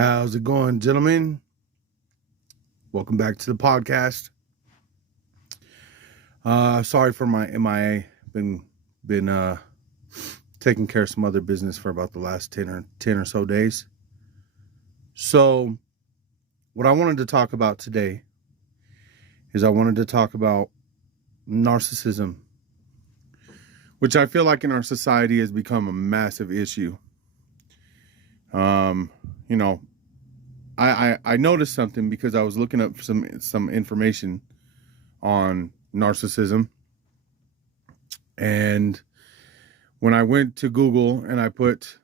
How's it going, gentlemen? Welcome back to the podcast. Sorry for my MIA. Been taking care of some other business for about the last 10 or so days. So what I wanted to talk about today is I wanted to talk about narcissism, which I feel like in our society has become a massive issue. I noticed something because I was looking up some information on narcissism, and when I went to Google and I put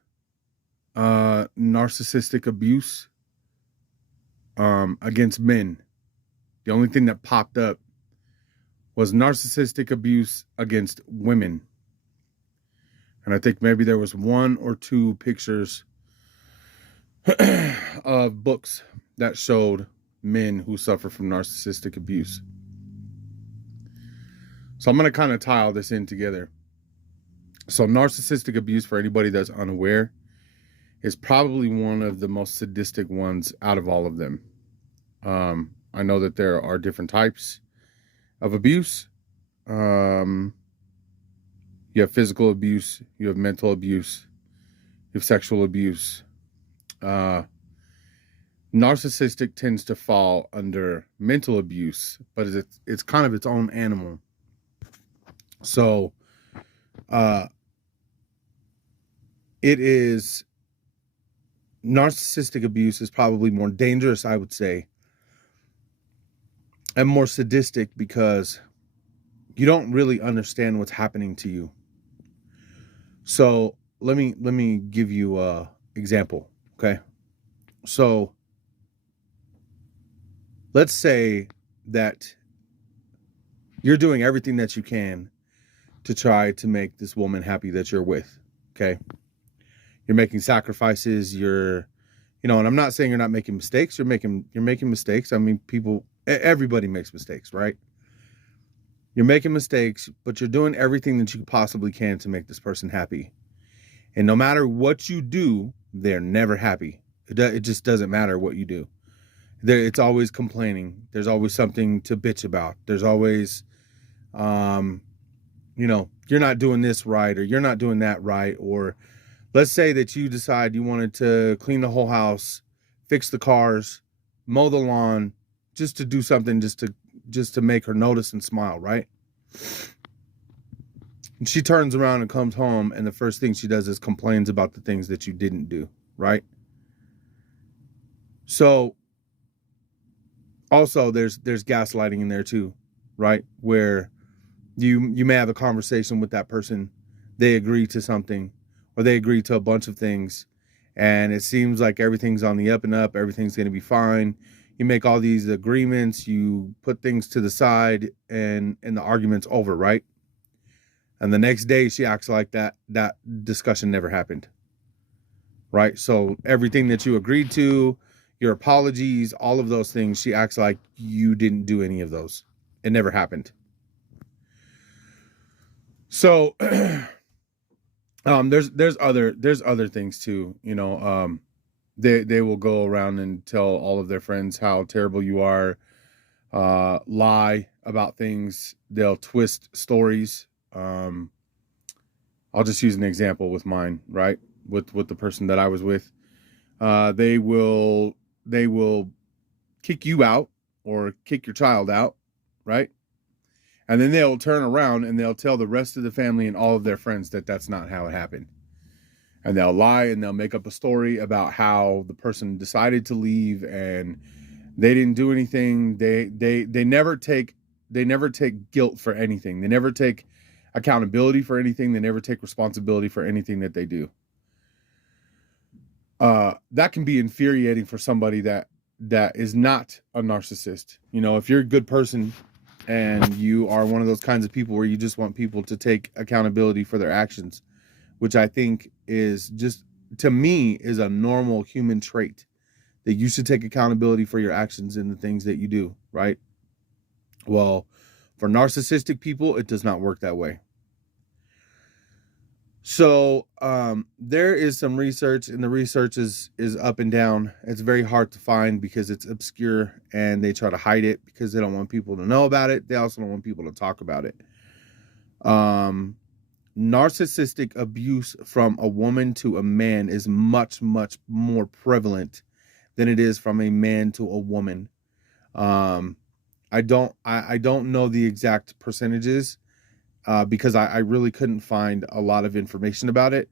narcissistic abuse against men, the only thing that popped up was narcissistic abuse against women. And I think maybe there was one or two pictures of books that showed men who suffer from narcissistic abuse. So I'm going to kind of tie all this in together. So narcissistic abuse, for anybody that's unaware, is probably one of the most sadistic ones out of all of them. I know that there are different types of abuse. You have physical abuse, you have mental abuse, you have sexual abuse. Narcissistic tends to fall under mental abuse, but it's kind of its own animal. So, narcissistic abuse is probably more dangerous, I would say, and more sadistic because you don't really understand what's happening to you. So let me give you a example. Okay. So let's say that you're doing everything that you can to try to make this woman happy that you're with. Okay. You're making sacrifices. And I'm not saying you're not making mistakes. You're making mistakes. I mean, everybody makes mistakes, right? You're making mistakes, but you're doing everything that you possibly can to make this person happy. And no matter what you do, they're never happy. It just doesn't matter what you do. It's always complaining. There's always something to bitch about. There's always, you're not doing this right, or you're not doing that right. Or let's say that you decide you wanted to clean the whole house, fix the cars, mow the lawn, just to do something, just to make her notice and smile, right? And she turns around and comes home, and the first thing she does is complains about the things that you didn't do, right? So also there's gaslighting in there too, right? Where you may have a conversation with that person, they agree to something, or they agree to a bunch of things, and it seems like everything's on the up and up, everything's going to be fine. You make all these agreements, you put things to the side, and the argument's over, right? And the next day she acts like that discussion never happened, right? So everything that you agreed to, your apologies, all of those things, she acts like you didn't do any of those. It never happened. So there's other things too. They will go around and tell all of their friends how terrible you are, lie about things. They'll twist stories. I'll just use an example with mine, right? With the person that I was with. They will kick you out or kick your child out, right? And then they'll turn around and they'll tell the rest of the family and all of their friends that that's not how it happened. And they'll lie and they'll make up a story about how the person decided to leave and they didn't do anything. They never take guilt for anything. They never take accountability for anything. They never take responsibility for anything that they do. That can be infuriating for somebody that is not a narcissist. If you're a good person and you are one of those kinds of people where you just want people to take accountability for their actions, which I think is just, to me, is a normal human trait, that you should take accountability for your actions and the things that you do, right? Well, for narcissistic people, it does not work that way. So there is some research, and the research is up and down. It's very hard to find because it's obscure, and they try to hide it because they don't want people to know about it. They also don't want people to talk about it. Narcissistic abuse from a woman to a man is much, much more prevalent than it is from a man to a woman. I don't know the exact percentages because I really couldn't find a lot of information about it.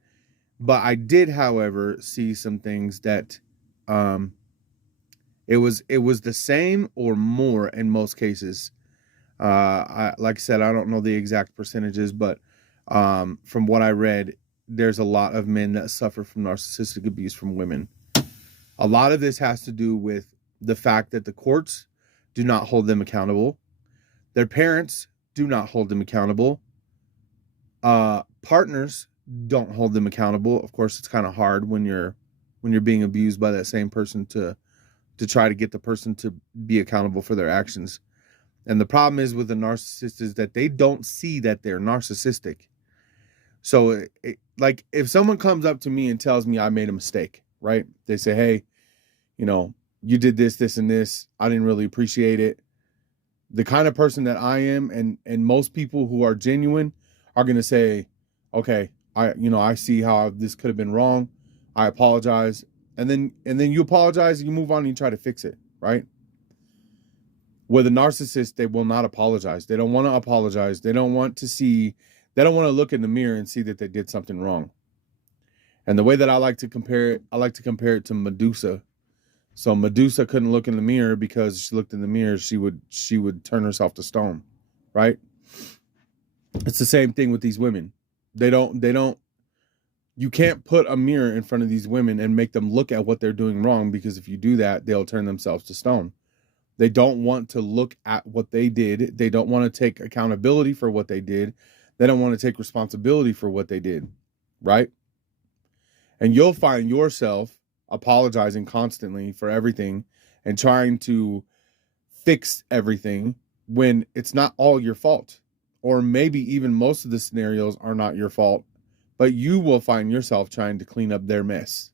But I did, however, see some things that it was the same or more in most cases. Like I said, I don't know the exact percentages, but from what I read, there's a lot of men that suffer from narcissistic abuse from women. A lot of this has to do with the fact that the courts do not hold them accountable. Their parents do not hold them accountable. Partners don't hold them accountable. Of course, it's kind of hard when you're being abused by that same person to try to get the person to be accountable for their actions. And the problem is with the narcissist is that they don't see that they're narcissistic. So like if someone comes up to me and tells me I made a mistake, right? They say, hey, you did this, this, and this. I didn't really appreciate it. The kind of person that I am, and most people who are genuine are going to say, okay, I see how this could have been wrong. I apologize. And then you apologize, you move on and you try to fix it, right? With a narcissist, they will not apologize. They don't want to apologize. They don't want to look in the mirror and see that they did something wrong. And the way that I like to compare it to Medusa. So Medusa couldn't look in the mirror because she looked in the mirror, she would turn herself to stone, right? It's the same thing with these women. You can't put a mirror in front of these women and make them look at what they're doing wrong, because if you do that, they'll turn themselves to stone. They don't want to look at what they did. They don't want to take accountability for what they did. They don't want to take responsibility for what they did, right? And you'll find yourself apologizing constantly for everything and trying to fix everything when it's not all your fault. Or maybe even most of the scenarios are not your fault, but you will find yourself trying to clean up their mess.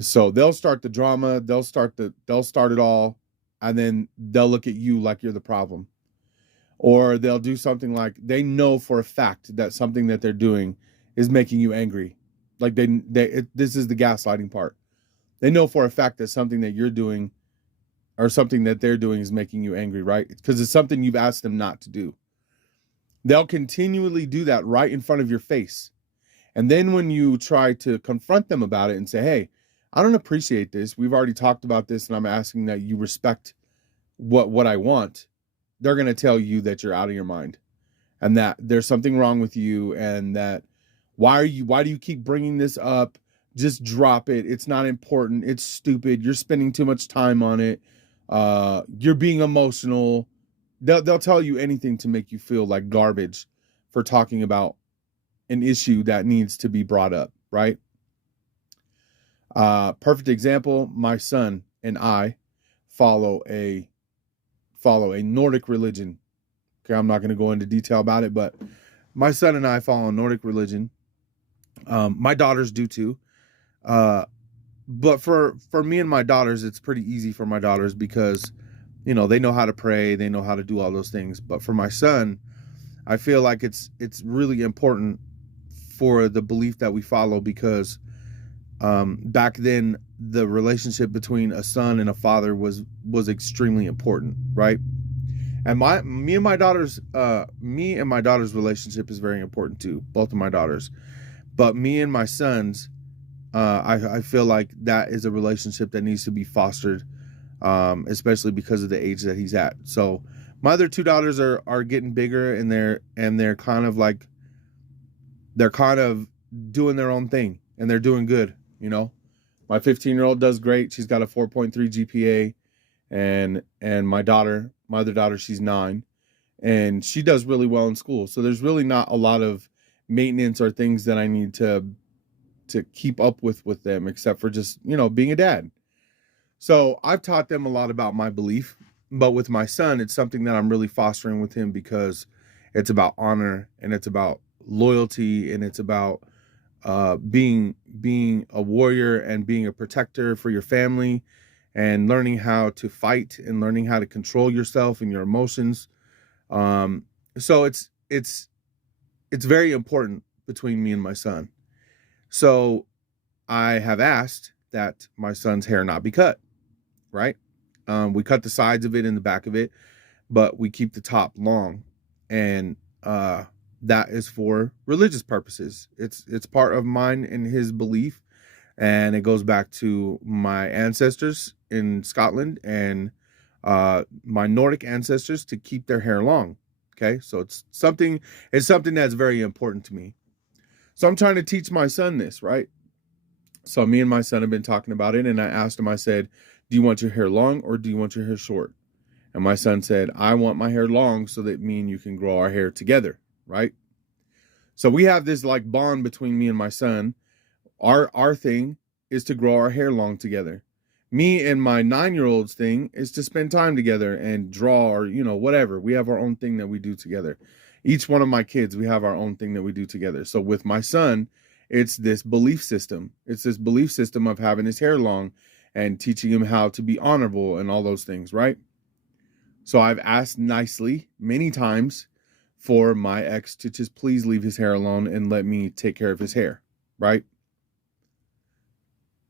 So they'll start the drama, they'll start it all, and then they'll look at you like you're the problem. Or they'll do something like they know for a fact that something that they're doing is making you angry. Like this is the gaslighting part. They know for a fact that something that you're doing or something that they're doing is making you angry, right? Because it's something you've asked them not to do. They'll continually do that right in front of your face. And then when you try to confront them about it and say, hey, I don't appreciate this. We've already talked about this, and I'm asking that you respect what I want. They're going to tell you that you're out of your mind and that there's something wrong with you, and that why do you keep bringing this up? Just drop it. It's not important. It's stupid. You're spending too much time on it. You're being emotional. They'll tell you anything to make you feel like garbage for talking about an issue that needs to be brought up, right? Perfect example, my son and I follow a Nordic religion. Okay, I'm not going to go into detail about it, but my son and I follow a Nordic religion. My daughters do too. But for me and my daughters, it's pretty easy for my daughters because, they know how to pray, they know how to do all those things. But for my son, I feel like it's really important for the belief that we follow, because back then the relationship between a son and a father was extremely important, right? And me and my daughter's relationship is very important too, both of my daughters. But me and my son's, I feel like that is a relationship that needs to be fostered, especially because of the age that he's at. So my other two daughters are getting bigger, and they're kind of doing their own thing, and they're doing good. My 15-year-old does great. She's got a 4.3 GPA, and my other daughter, she's 9, and she does really well in school. So there's really not a lot of maintenance or things that I need to keep up with them, except for just, being a dad. So I've taught them a lot about my belief, but with my son, it's something that I'm really fostering with him, because it's about honor and it's about loyalty, and it's about being a warrior and being a protector for your family, and learning how to fight and learning how to control yourself and your emotions. So it's very important between me and my son. So I have asked that my son's hair not be cut, right? We cut the sides of it and the back of it, but we keep the top long. And that is for religious purposes. It's part of mine and his belief. And it goes back to my ancestors in Scotland and my Nordic ancestors to keep their hair long. Okay, so it's something that's very important to me. So I'm trying to teach my son this, right? So me and my son have been talking about it, and I asked him, I said, do you want your hair long or do you want your hair short? And my son said, I want my hair long so that me and you can grow our hair together, right? So we have this like bond between me and my son. Our thing is to grow our hair long together. Me and my 9-year-old's thing is to spend time together and draw, or, you know, whatever. We have our own thing that we do together. Each one of my kids, we have our own thing that we do together. So with my son, it's this belief system. It's this belief system of having his hair long and teaching him how to be honorable and all those things, right? So I've asked nicely many times for my ex to just please leave his hair alone and let me take care of his hair, right?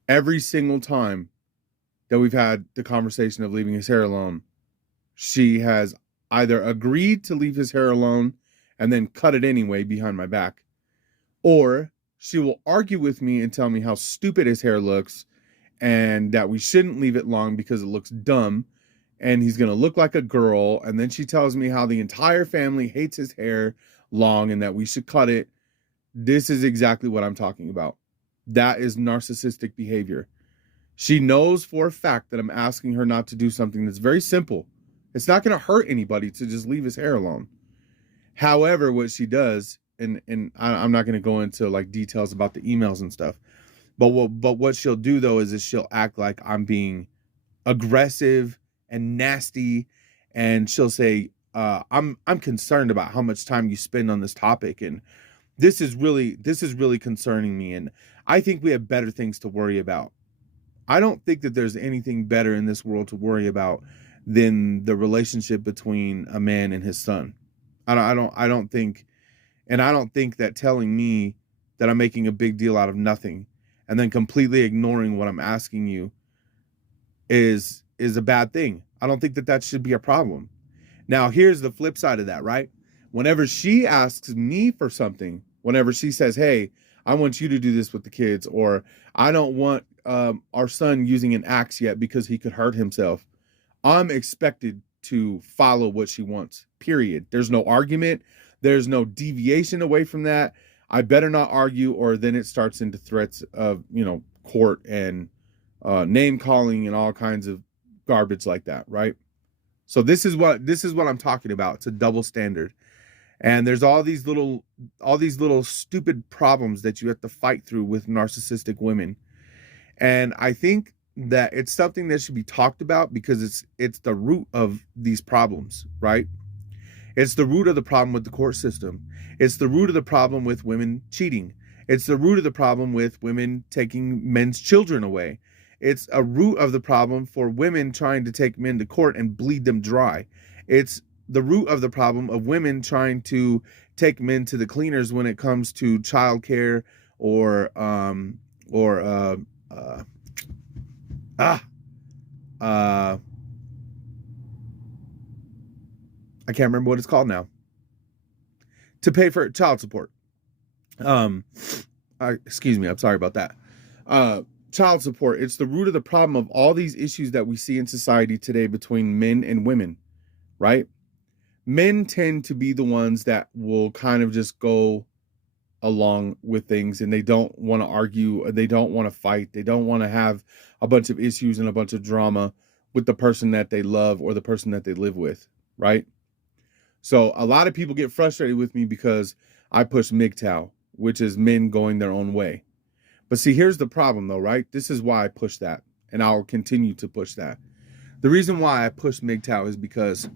Every single time that we've had the conversation of leaving his hair alone, she has either agreed to leave his hair alone and then cut it anyway behind my back, or she will argue with me and tell me how stupid his hair looks and that we shouldn't leave it long because it looks dumb and he's going to look like a girl. And then she tells me how the entire family hates his hair long and that we should cut it. This is exactly what I'm talking about. That is narcissistic behavior. She knows for a fact that I'm asking her not to do something that's very simple. It's not going to hurt anybody to just leave his hair alone. However, what she does, and I'm not going to go into like details about the emails and stuff, but what she'll do though is she'll act like I'm being aggressive and nasty, and she'll say, I'm concerned about how much time you spend on this topic, and this is really concerning me, and I think we have better things to worry about. I don't think that there's anything better in this world to worry about than the relationship between a man and his son. I don't think that telling me that I'm making a big deal out of nothing and then completely ignoring what I'm asking you is a bad thing. I don't think that should be a problem. Now, here's the flip side of that, right? Whenever she asks me for something, whenever she says, hey, I want you to do this with the kids, or I don't want our son using an axe yet because he could hurt himself, I'm expected to follow what she wants, period. There's no argument. There's no deviation away from that. I better not argue, or then it starts into threats of, court and name calling and all kinds of garbage like that, right? So this is what I'm talking about. It's a double standard. And there's all these little stupid problems that you have to fight through with narcissistic women. And I think that it's something that should be talked about because it's the root of these problems, right? It's the root of the problem with the court system. It's the root of the problem with women cheating. It's the root of the problem with women taking men's children away. It's a root of the problem for women trying to take men to court and bleed them dry. It's the root of the problem of women trying to take men to the cleaners when it comes to childcare or I can't remember what it's called now. To pay for child support. Excuse me, I'm sorry about that. Child support. It's the root of the problem of all these issues that we see in society today between men and women, right? Men tend to be the ones that will kind of just go along with things, and they don't want to argue, they don't want to fight, they don't want to have a bunch of issues and a bunch of drama with the person that they love or the person that they live with, right? So a lot of people get frustrated with me because I push MGTOW, which is men going their own way. But see, here's the problem though, right? This is why I push that, and I'll continue to push that. The reason why I push MGTOW is because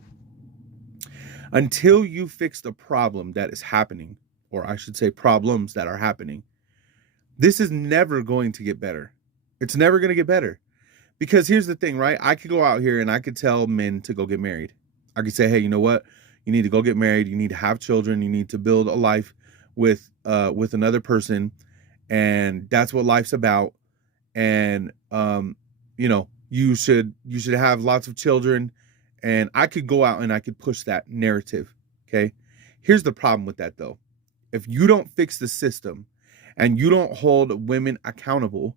until you fix the problem that is happening, or I should say problems that are happening, this is never going to get better. It's never going to get better. Because here's the thing, right? I could go out here and I could tell men to go get married. I could say, hey, you know what? You need to go get married. You need to have children. You need to build a life with another person. And that's what life's about. And, you should have lots of children. And I could go out and I could push that narrative. Okay. Here's the problem with that, though. If you don't fix the system and you don't hold women accountable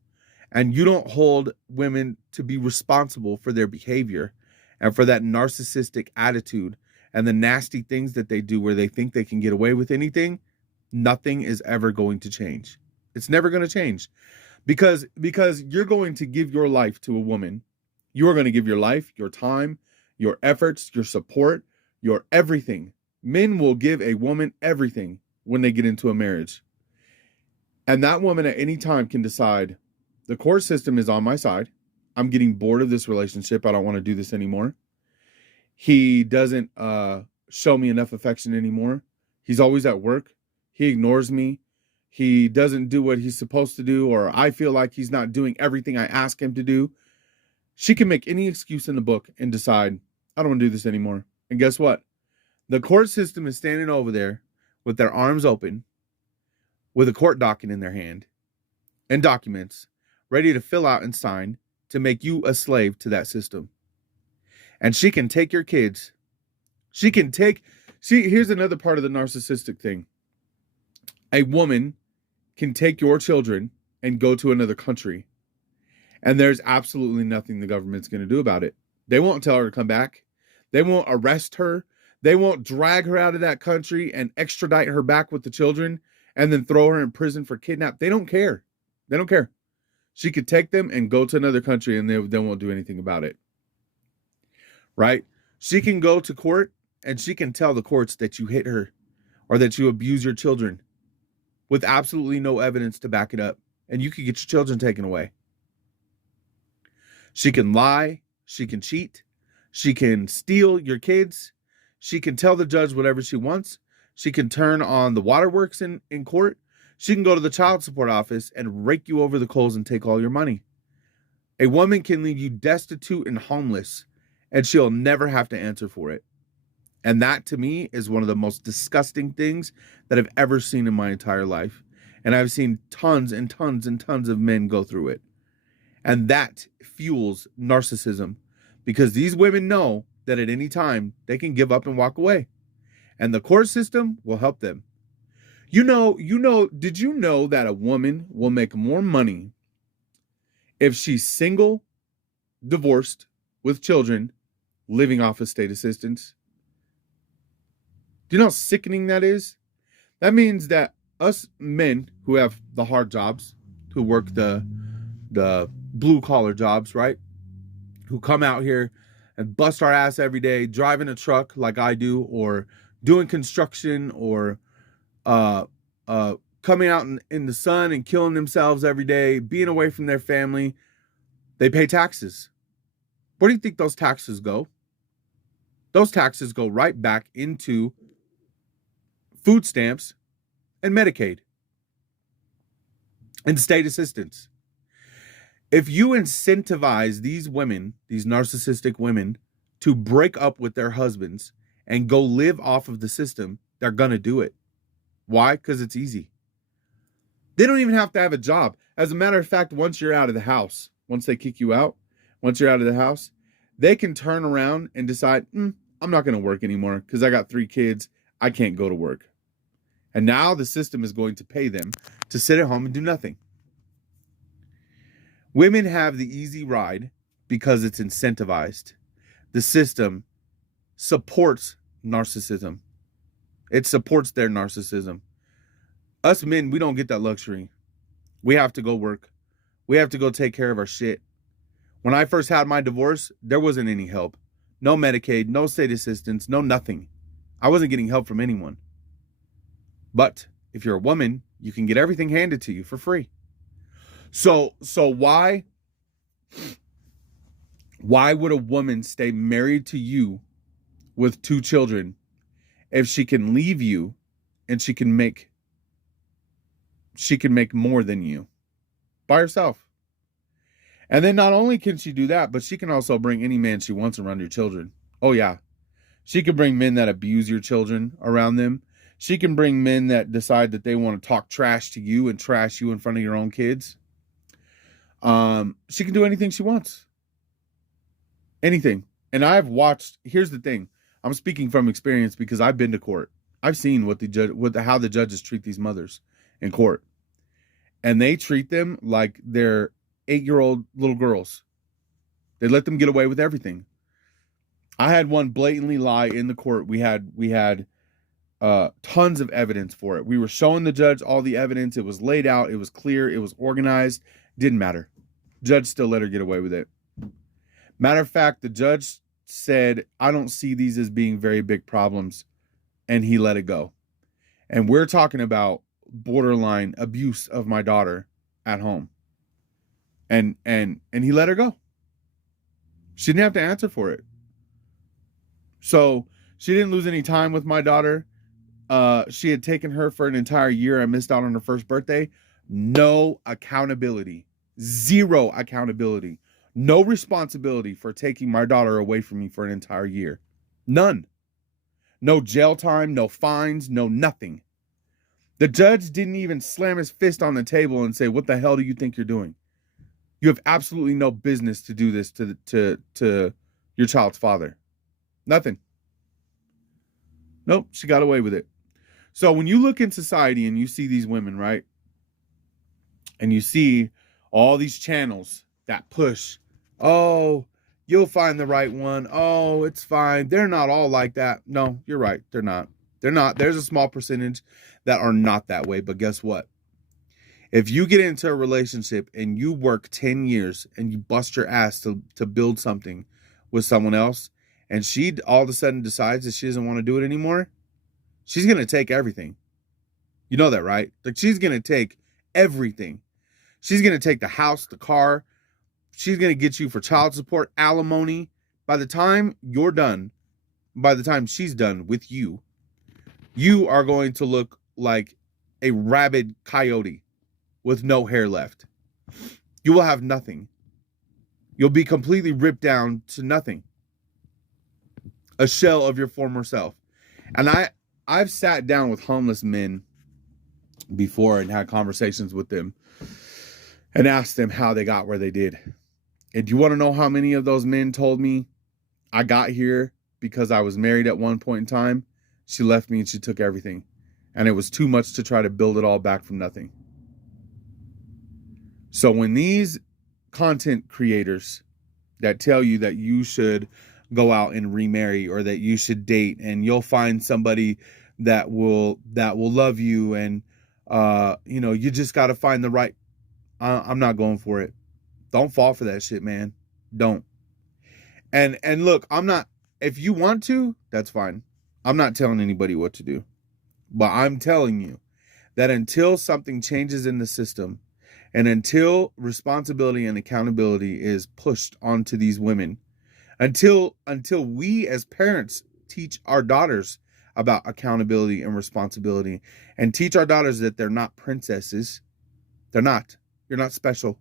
and you don't hold women to be responsible for their behavior and for that narcissistic attitude and the nasty things that they do where they think they can get away with anything, nothing is ever going to change. It's never going to change because you're going to give your life to a woman. You are going to give your life, your time, your efforts, your support, your everything. Men will give a woman everything when they get into a marriage. And that woman at any time can decide, the court system is on my side. I'm getting bored of this relationship. I don't want to do this anymore. He doesn't show me enough affection anymore. He's always at work. He ignores me. He doesn't do what he's supposed to do, or I feel like he's not doing everything I ask him to do. She can make any excuse in the book and decide, I don't want to do this anymore. And guess what? The court system is standing over there with their arms open, with a court docket in their hand and documents ready to fill out and sign to make you a slave to that system. And she can take your kids. Here's another part of the narcissistic thing. A woman can take your children and go to another country. And there's absolutely nothing the government's going to do about it. They won't tell her to come back. They won't arrest her. They won't drag her out of that country and extradite her back with the children and then throw her in prison for kidnap. They don't care. They don't care. She could take them and go to another country and they won't do anything about it. Right? She can go to court and she can tell the courts that you hit her or that you abuse your children with absolutely no evidence to back it up. And you can get your children taken away. She can lie. She can cheat. She can steal your kids. She can tell the judge whatever she wants. She can turn on the waterworks in court. She can go to the child support office and rake you over the coals and take all your money. A woman can leave you destitute and homeless, and she'll never have to answer for it. And that, to me, is one of the most disgusting things that I've ever seen in my entire life. And I've seen tons and tons and tons of men go through it. And that fuels narcissism, because these women know that at any time they can give up and walk away. And the court system will help them. Did you know that a woman will make more money if she's single, divorced, with children, living off of state assistance? Do you know how sickening that is? That means that us men who have the hard jobs, who work the blue collar jobs, right? Who come out here and bust our ass every day, driving a truck like I do, or doing construction, or coming out in the sun and killing themselves every day, being away from their family. They pay taxes. Where do you think those taxes go? Those taxes go right back into food stamps and Medicaid and state assistance. If you incentivize these women, these narcissistic women, to break up with their husbands and go live off of the system, they're going to do it. Why? Because it's easy. They don't even have to have a job. As a matter of fact, once you're out of the house, once they kick you out, once you're out of the house, they can turn around and decide, I'm not going to work anymore because I got 3 kids. I can't go to work. And now the system is going to pay them to sit at home and do nothing. Women have the easy ride because it's incentivized. The system supports narcissism. It supports their narcissism. Us men, we don't get that luxury. We have to go work. We have to go take care of our shit. When I first had my divorce, there wasn't any help. No Medicaid, no state assistance, no nothing. I wasn't getting help from anyone. But if you're a woman, you can get everything handed to you for free. So why would a woman stay married to you with 2 children if she can leave you and she can make she can make more than you by herself. And then not only can she do that, but she can also bring any man she wants around your children. Oh, yeah. She can bring men that abuse your children around them. She can bring men that decide that they want to talk trash to you and trash you in front of your own kids. She can do anything she wants. Anything. And I've watched, here's the thing. I'm speaking from experience because I've been to court. I've seen how the judges treat these mothers in court. And they treat them like they're 8-year-old little girls. They let them get away with everything. I had one blatantly lie in the court. We had tons of evidence for it. We were showing the judge all the evidence. It was laid out. It was clear. It was organized. Didn't matter. Judge still let her get away with it. Matter of fact, the judge said, I don't see these as being very big problems. And he let it go. And we're talking about borderline abuse of my daughter at home. And he let her go. She didn't have to answer for it. So she didn't lose any time with my daughter. She had taken her for an entire year. I missed out on her first birthday. No accountability. Zero accountability. No responsibility for taking my daughter away from me for an entire year. None. No jail time, no fines, no nothing. The judge didn't even slam his fist on the table and say, what the hell do you think you're doing? You have absolutely no business to do this to your child's father. Nothing. Nope, she got away with it. So when you look in society and you see these women, right? And you see all these channels that push, oh, you'll find the right one. Oh, it's fine. They're not all like that. No, you're right. They're not. They're not. There's a small percentage that are not that way. But guess what? If you get into a relationship and you work 10 years and you bust your ass to build something with someone else, and she all of a sudden decides that she doesn't want to do it anymore, she's going to take everything. You know that, right? Like, she's going to take everything. She's going to take the house, the car. She's going to get you for child support, alimony. By the time you're done, by the time she's done with you, you are going to look like a rabid coyote with no hair left. You will have nothing. You'll be completely ripped down to nothing. A shell of your former self. And I've sat down with homeless men before and had conversations with them and asked them how they got where they did. And do you want to know how many of those men told me, I got here because I was married at one point in time. She left me and she took everything. And it was too much to try to build it all back from nothing. So when these content creators that tell you that you should go out and remarry or that you should date and you'll find somebody that will love you and you just got to find the right, I'm not going for it. Don't fall for that shit, man. Don't. And look, I'm not, if you want to, that's fine. I'm not telling anybody what to do. But I'm telling you that until something changes in the system and until responsibility and accountability is pushed onto these women, until we as parents teach our daughters about accountability and responsibility and teach our daughters that they're not princesses. They're not. You're not special.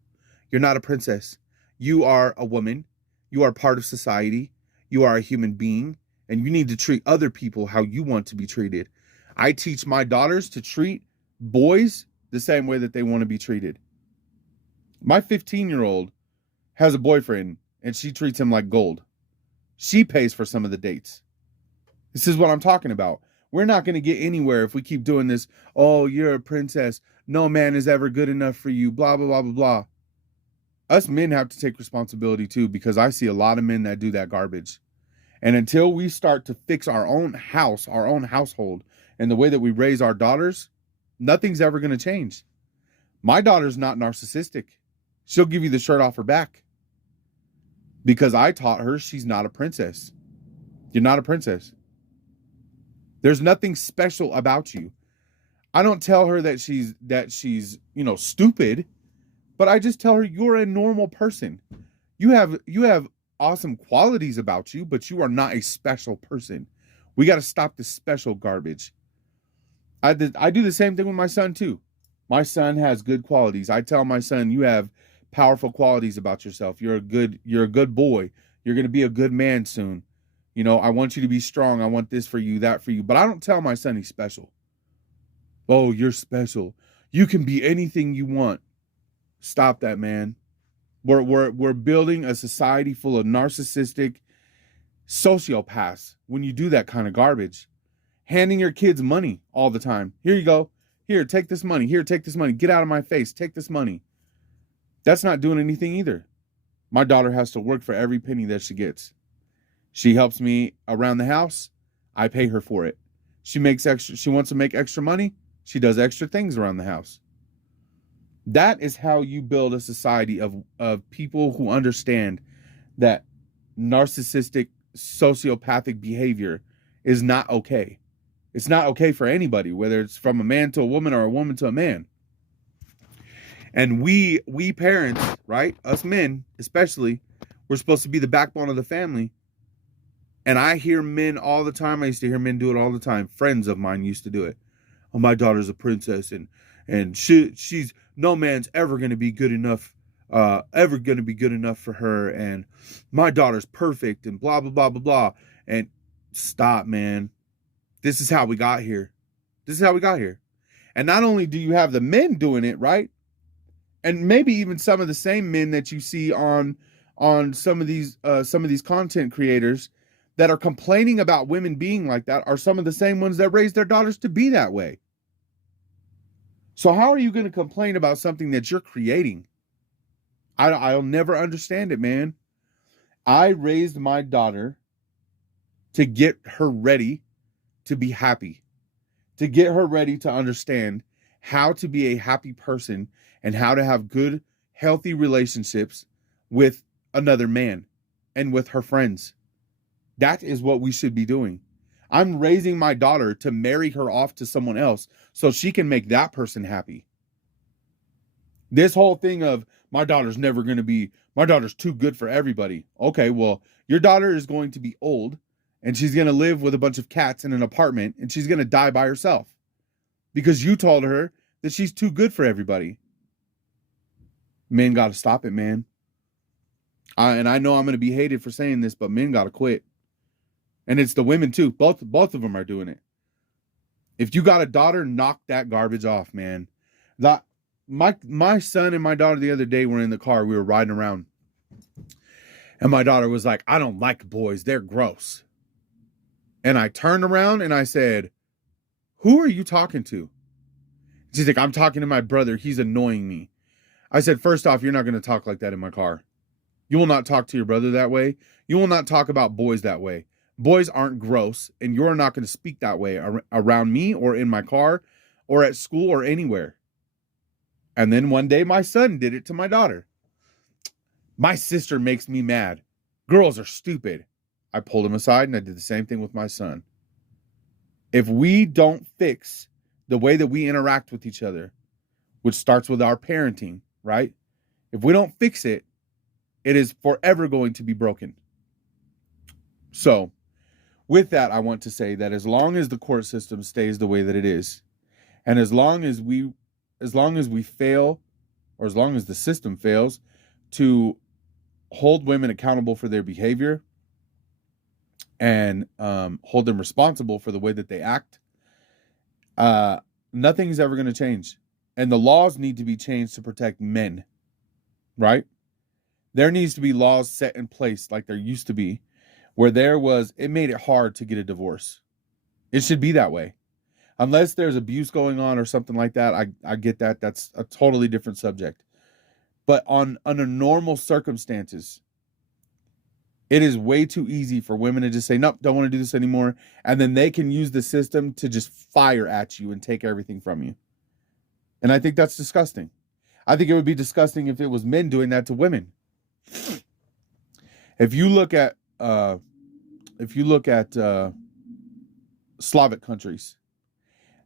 You're not a princess. You are a woman. You are part of society. You are a human being, and you need to treat other people how you want to be treated. I teach my daughters to treat boys the same way that they want to be treated. My 15-year-old has a boyfriend, and she treats him like gold. She pays for some of the dates. This is what I'm talking about. We're not going to get anywhere if we keep doing this. Oh, you're a princess. No man is ever good enough for you. Blah, blah, blah, blah, blah. Us men have to take responsibility too, because I see a lot of men that do that garbage. And until we start to fix our own house, our own household, and the way that we raise our daughters, nothing's ever going to change. My daughter's not narcissistic. She'll give you the shirt off her back. Because I taught her she's not a princess. You're not a princess. There's nothing special about you. I don't tell her that she's stupid, but I just tell her you're a normal person. You have awesome qualities about you, but you are not a special person. We got to stop this special garbage. I do the same thing with my son too. My son has good qualities. I tell my son, you have powerful qualities about yourself. You're a good boy. You're going to be a good man soon. You know, I want you to be strong. I want this for you, that for you. But I don't tell my son he's special. Oh, you're special. You can be anything you want. Stop that, man. We're building a society full of narcissistic sociopaths when you do that kind of garbage. Handing your kids money all the time. Here you go. Here, take this money. Here, take this money. Get out of my face. Take this money. That's not doing anything either. My daughter has to work for every penny that she gets. She helps me around the house. I pay her for it. She wants to make extra money. She does extra things around the house. That is how you build a society of people who understand that narcissistic, sociopathic behavior is not okay. It's not okay for anybody, whether it's from a man to a woman or a woman to a man. And we parents, right? Us men, especially, we're supposed to be the backbone of the family. And I hear men all the time. I used to hear men do it all the time. Friends of mine used to do it. Oh, my daughter's a princess, and she's no man's ever going to be good enough, for her. And my daughter's perfect, and blah blah blah blah blah. And stop, man. This is how we got here. And not only do you have the men doing it, right? And maybe even some of the same men that you see on some of these content creators that are complaining about women being like that are some of the same ones that raise their daughters to be that way. So how are you going to complain about something that you're creating? I'll never understand it, man. I raised my daughter to get her ready to be happy, to get her ready to understand how to be a happy person and how to have good, healthy relationships with another man and with her friends. That is what we should be doing. I'm raising my daughter to marry her off to someone else so she can make that person happy. This whole thing of my daughter's too good for everybody. Okay, well, your daughter is going to be old and she's going to live with a bunch of cats in an apartment and she's going to die by herself because you told her that she's too good for everybody. Men got to stop it, man. And I know I'm going to be hated for saying this, but men got to quit. And it's the women too. Both of them are doing it. If you got a daughter, knock that garbage off, man. My son and my daughter the other day were in the car. We were riding around. And my daughter was like, I don't like boys. They're gross. And I turned around and I said, who are you talking to? She's like, I'm talking to my brother. He's annoying me. I said, first off, you're not going to talk like that in my car. You will not talk to your brother that way. You will not talk about boys that way. Boys aren't gross, and you're not going to speak that way around me or in my car or at school or anywhere. And then one day my son did it to my daughter. My sister makes me mad. Girls are stupid. I pulled him aside and I did the same thing with my son. If we don't fix the way that we interact with each other, which starts with our parenting, right? If we don't fix it, it is forever going to be broken. So, with that, I want to say that as long as the court system stays the way that it is, and as long as we fail, or as long as the system fails to hold women accountable for their behavior and hold them responsible for the way that they act, nothing's ever going to change. And the laws need to be changed to protect men, right? There needs to be laws set in place like there used to be, where it made it hard to get a divorce. It should be that way. Unless there's abuse going on or something like that, I get that. That's a totally different subject. But under normal circumstances, it is way too easy for women to just say, nope, don't want to do this anymore. And then they can use the system to just fire at you and take everything from you. And I think that's disgusting. I think it would be disgusting if it was men doing that to women. If you look at Slavic countries,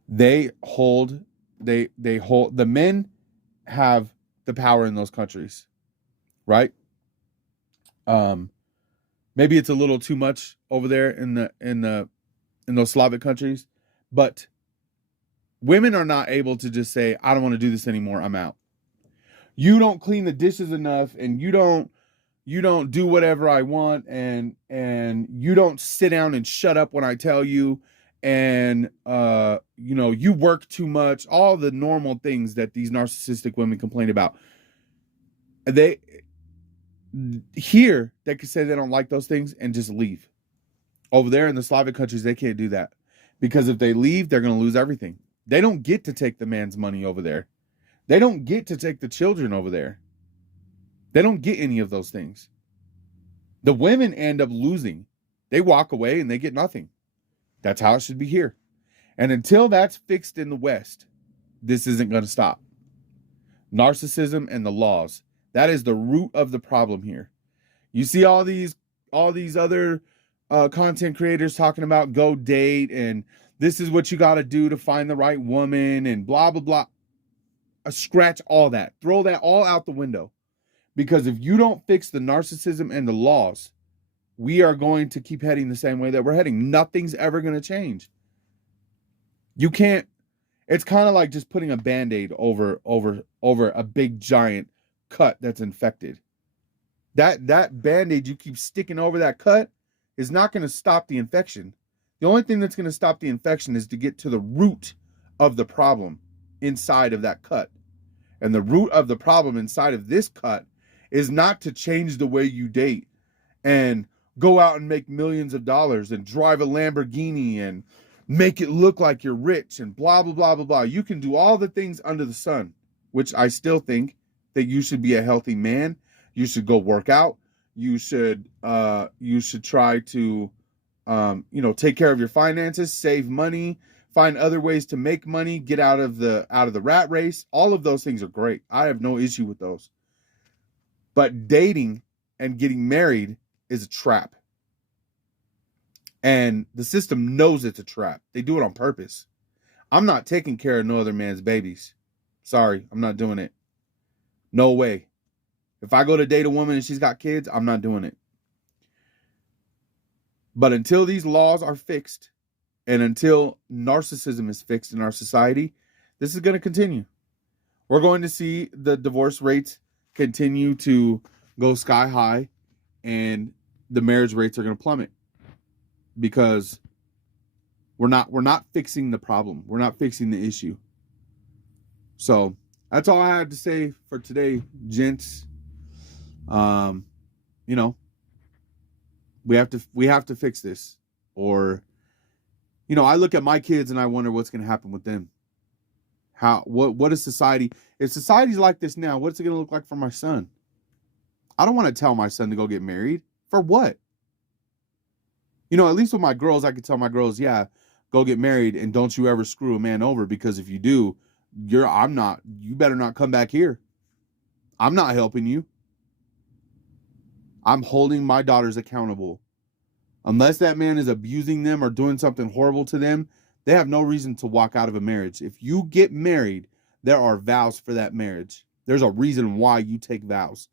the men have the power in those countries, right? Maybe it's a little too much over there in those Slavic countries, but Women are not able to just say, I don't want to do this anymore, I'm out. You don't clean the dishes enough, and you don't do whatever I want, and you don't sit down and shut up when I tell you, and you work too much, all the normal things that these narcissistic women complain about. They can say they don't like those things and just leave. Over there in the Slavic countries, they can't do that, because if they leave, they're going to lose everything. They don't get to take the man's money over there. They don't get to take the children over there. They don't get any of those things. The women end up losing. They walk away and they get nothing. That's how it should be here. And until that's fixed in the West, this isn't going to stop. Narcissism and the laws. That is the root of the problem here. You see all these other content creators talking about go date, and this is what you got to do to find the right woman, and blah, blah, blah. Scratch all that. Throw that all out the window. Because if you don't fix the narcissism and the laws, we are going to keep heading the same way that we're heading. Nothing's ever going to change. You can't. It's kind of like just putting a Band-Aid over a big giant cut that's infected. That Band-Aid you keep sticking over that cut is not going to stop the infection. The only thing that's going to stop the infection is to get to the root of the problem inside of that cut. And the root of the problem inside of this cut is not to change the way you date and go out and make millions of dollars and drive a Lamborghini and make it look like you're rich and blah, blah, blah, blah, blah. You can do all the things under the sun, which I still think that you should be a healthy man. You should go work out. You should try to, take care of your finances, save money, find other ways to make money, get out of the rat race. All of those things are great. I have no issue with those. But dating and getting married is a trap. And the system knows it's a trap. They do it on purpose. I'm not taking care of no other man's babies. Sorry, I'm not doing it. No way. If I go to date a woman and she's got kids, I'm not doing it. But until these laws are fixed, and until narcissism is fixed in our society, this is going to continue. We're going to see the divorce rates continue to go sky high, and the marriage rates are going to plummet, because we're not fixing the problem. We're not fixing the issue. So that's all I had to say for today, gents. We have to fix this, or I look at my kids and I wonder what's going to happen with them. What is society? If society's like this now, what's it going to look like for my son? I don't want to tell my son to go get married. For what? At least with my girls, I could tell my girls, yeah, go get married, and don't you ever screw a man over, because if you do, you better not come back here. I'm not helping you. I'm holding my daughters accountable. Unless that man is abusing them or doing something horrible to them, they have no reason to walk out of a marriage. If you get married, there are vows for that marriage. There's a reason why you take vows.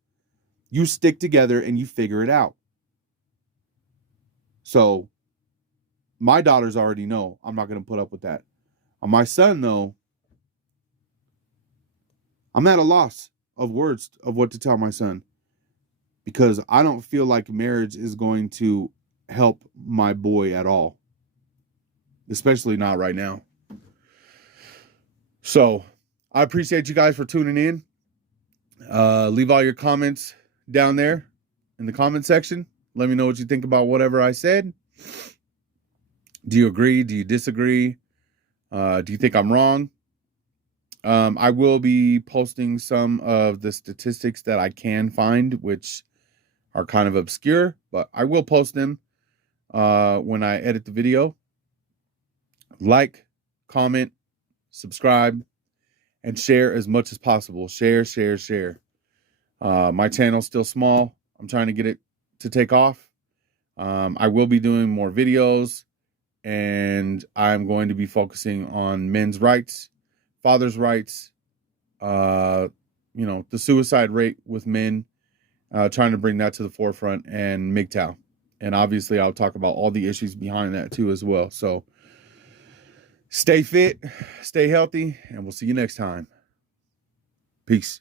You stick together and you figure it out. So my daughters already know I'm not going to put up with that. On my son, though, I'm at a loss of words of what to tell my son, because I don't feel like marriage is going to help my boy at all, especially not right now. So I appreciate you guys for tuning in. Leave all your comments down there in the comment section. Let me know what you think about whatever I said. Do you agree? Do you disagree? Do you think I'm wrong? I will be posting some of the statistics that I can find, which are kind of obscure, but I will post them when I edit the video. Like, comment, subscribe, and share as much as possible. Share. My channel's still small. I'm trying to get it to take off. I will be doing more videos, and I'm going to be focusing on men's rights, fathers' rights, the suicide rate with men, trying to bring that to the forefront, and MGTOW. And obviously I'll talk about all the issues behind that too as well. So Stay fit, stay healthy, and we'll see you next time. Peace.